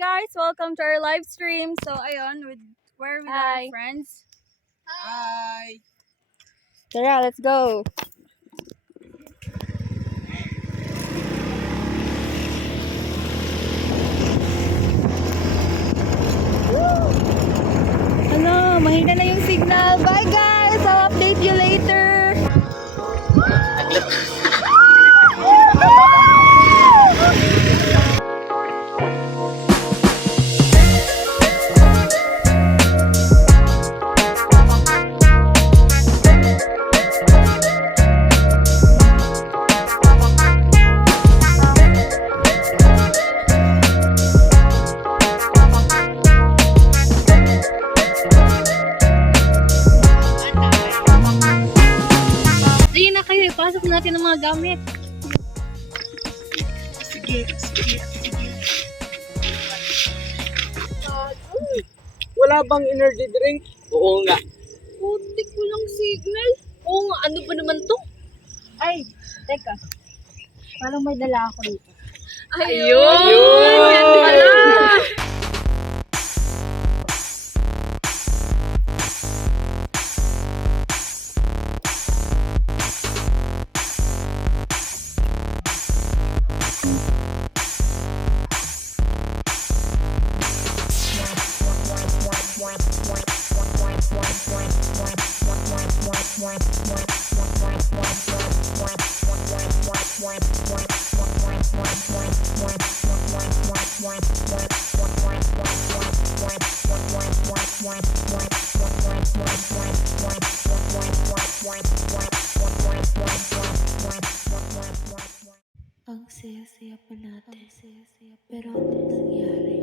guys, welcome to our live stream. So ayun, we're with our Hi. friends. Hi! Tara, let's go. Ano, mahina na yung signal. Bye guys, I'll update you later. Sige na kayo, ipasok natin ang mga gamit. Sige. Wala bang energy drink? Oo nga. Putik ko lang signal. Oo nga, ano ba naman to? Ay, teka. Parang may dala ako dito. Ayun! Ayun! Yan pala! Ang saya-saya pa natin. Pero ano nangyari?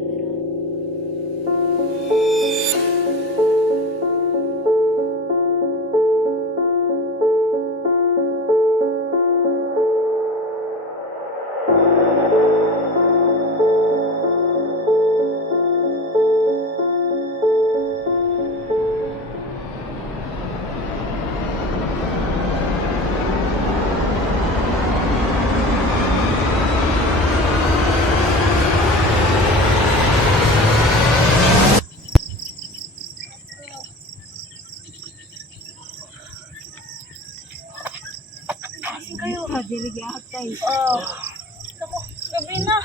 Oh. Naku, gabi na.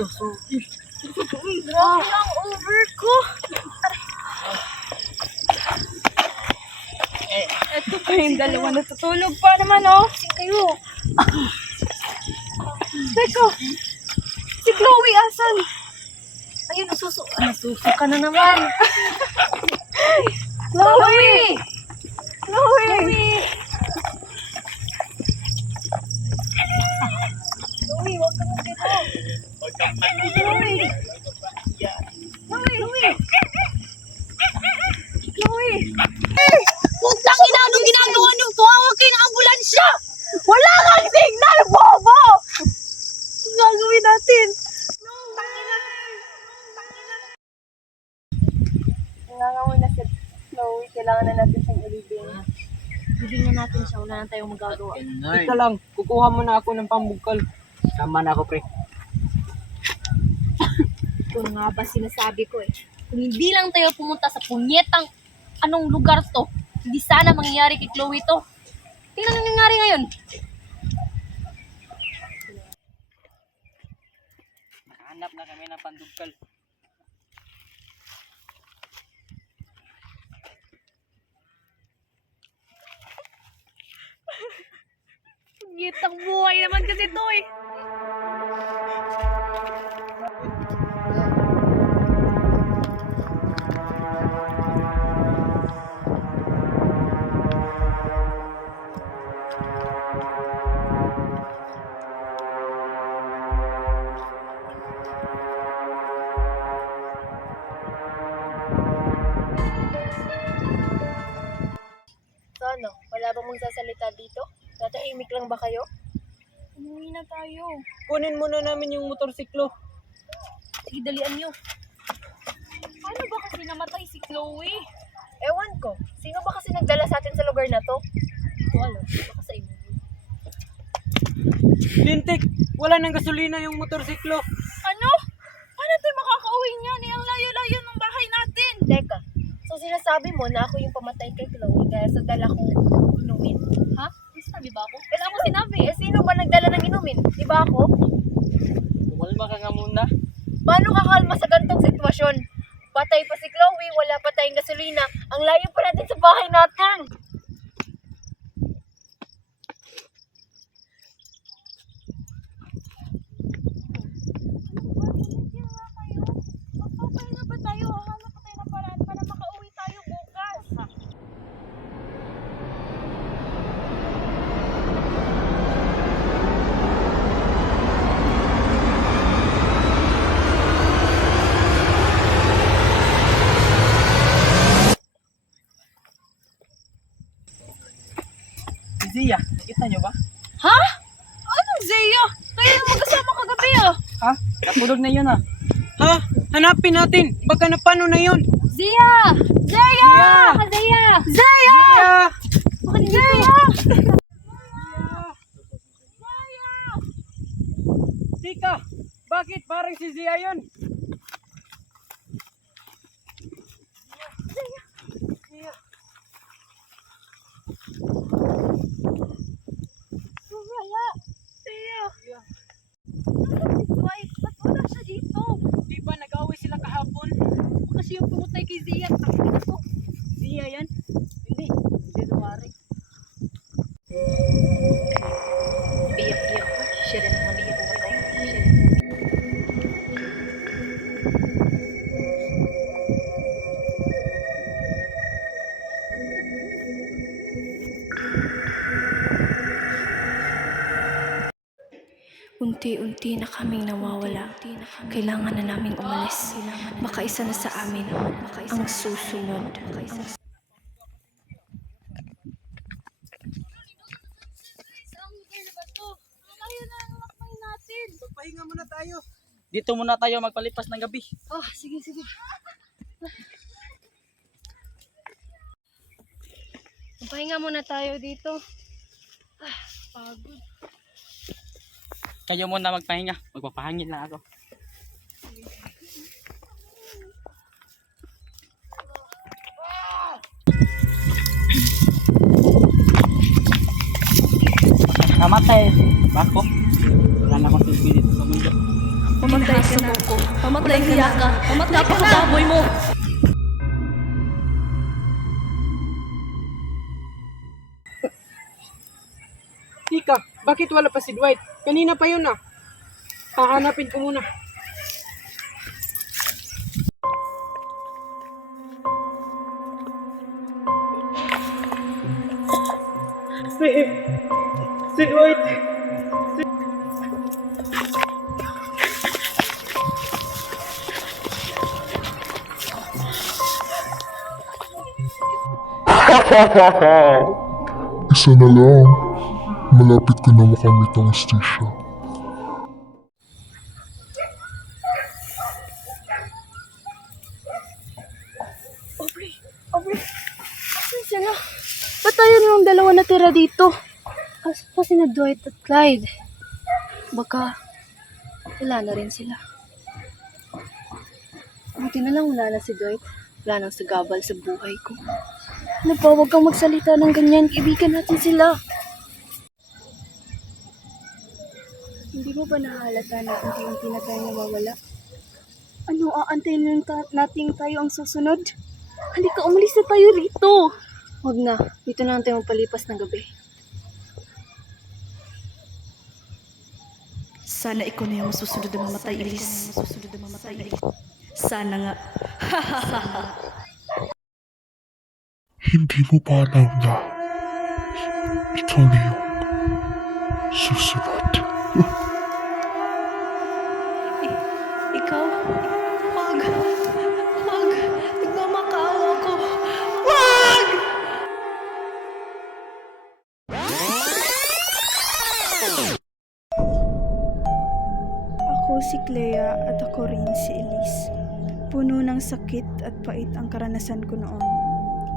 Grabe ang over ko. Ito pa yung dalawa natutulog pa naman, oh. Kayo. Teka. Si Chloe, asan? Ayun, nasuso ka na naman. Chloe! Chloe! Chloe, huwag ka mong dito. Chloe! Chloe! Putang ina, anong ginagawa niyo? Tumawag kayo ng ambulansya! Wala kang signal, bobo! Ang gagawin natin? Nangangamoy na si Chloe. Kailangan na natin siyang ilibing. Bibigyan natin siya, wala na tayong magagawa. Ika lang, kukuha mo na ako ng pambukal. Sama na ako, pre. Kung nga ba sinasabi ko eh. Kung hindi lang tayo pumunta sa punyetang anong lugar to, hindi sana mangyayari kay Chloe to. Tingnan ang nangyari ngayon. Nakahanap na kami ng pambukal. Punyetang buhay naman kasi to eh. So ano, wala bang magsasalita dito? Tatahimik lang ba kayo? Umuwi na tayo. Kunin muna namin yung motorsiklo. Sige, dalian nyo. Paano ba kasi namatay si Chloe? Ewan ko. Sino ba kasi nagdala sa atin sa lugar na to? Hindi ko alam. Baka sa inyo. Lintik, wala nang gasolina yung motorsiklo. Ano? Paano tayo makakauwi niyan? Eh, ang Sabi mo na ako yung pamatay kay Chloe kaya sa dala kong inumin. Ha? May sinabi ba ako? Wala akong sinabi. Eh, sino ba nagdala ng inumin? Di ba ako? Walma ka nga muna. Paano kakalma sa ganitong sitwasyon? Patay pa si Chloe, wala pa tayong gasolina. Ang layo pa natin sa bahay natin. Magpapahinga ba tayo? Hahanap pa tayo ng paraan para makauwi tayo bukas. Si Zia, nakita niyo ba? Ha? Anong Zaya? Tayo na magkasama kagabi ah. Ha? Napulog na yun ah. Ha? Hanapin natin. Baka na paano na yun? Zia! Zaya! Zia! Zaya! Zia! Zaya! Tika, bakit parang si Zia yun? Wala. Zaya! Nasaan si Dwight? Ba't wala siya dito? Di ba nag-away sila kahapon? Kasi yung pumutay kay Zia. Takot ako. Zia yan? Hindi. Hindi lumari. Iyak-iyak ko. Siya rin naman iyak pumatay. Unti-unti na kaming nawawala. Kailangan na naming umalis. Baka isa na sa amin ang susunod. Pahinga muna tayo. Dito muna tayo magpalipas ng gabi. Oh, sige, sige. Pahinga muna tayo dito. Pagod. Kayo muna magpahinga. Magpapahangin lang ako. Namatay. Bako. Wala na akong silbi dito sa mundo. Pamatay ka na ako. Pamatay ka. Pamatay ka na. Baboy mo. Tika, bakit wala pa si Dwight? Kanina pa yun ah. Hahanapin ko muna. Si Dwight. Isa na lang. Malapit ko na makamit ang hostisya. Saan sila? Ba't tayo nung dalawa natira dito? Kasi pa sina Dwight at Clyde. Baka wala na rin sila. Buti na lang wala na si Dwight. Wala nang sagabal sa buhay ko. Ano ba, huwag kang magsalita ng ganyan. Ibigan natin sila. Hindi mo ba nahalata na unti-unti na tayo nawawala? Ano, aantayin lang natin tayo ang susunod? Halika, umalis na tayo rito. Huwag na. Dito na lang tayo magpalipas ng gabi. Sana ikaw na yung susunod na mamatay, Elise. Sana nga. Hindi mo ba alam na ikaw na yung susunod? Ikaw? Wag. Wag. Nagmamakaawa ko. Wag! Ako si Clea at ako rin si Elise. Puno ng sakit at pait ang karanasan ko noon.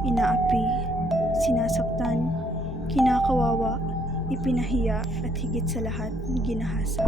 Inaapi, sinasaktan, kinakawawa, ipinahiya at higit sa lahat, ginahasa.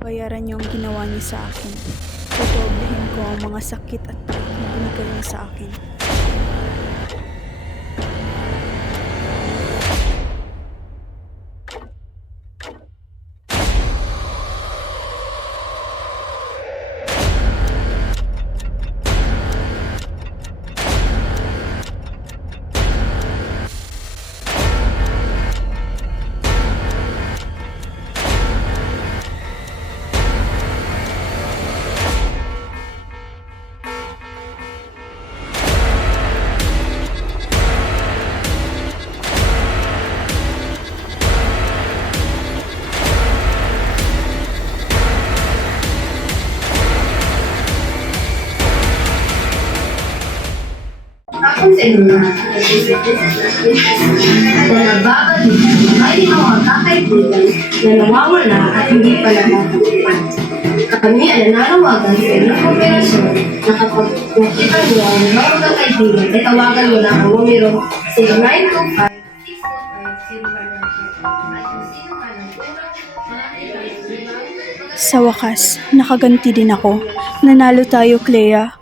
babayaran niyo ang ginawa niyo sa akin. Dodoblehin ko ang mga sakit at pait na binigay niyo sa akin. Ayon sa inyo na nagbabalik ay ang mga kakaibigan na nawawala at hindi pala natagpuan. Kami ay nananawagan sa inyong operasyon na kapag nakita niyo ang mga kakaibigan ay tawagan mo na ang numero 0925 Sa wakas, nakaganti din ako. Nanalo tayo, Clea.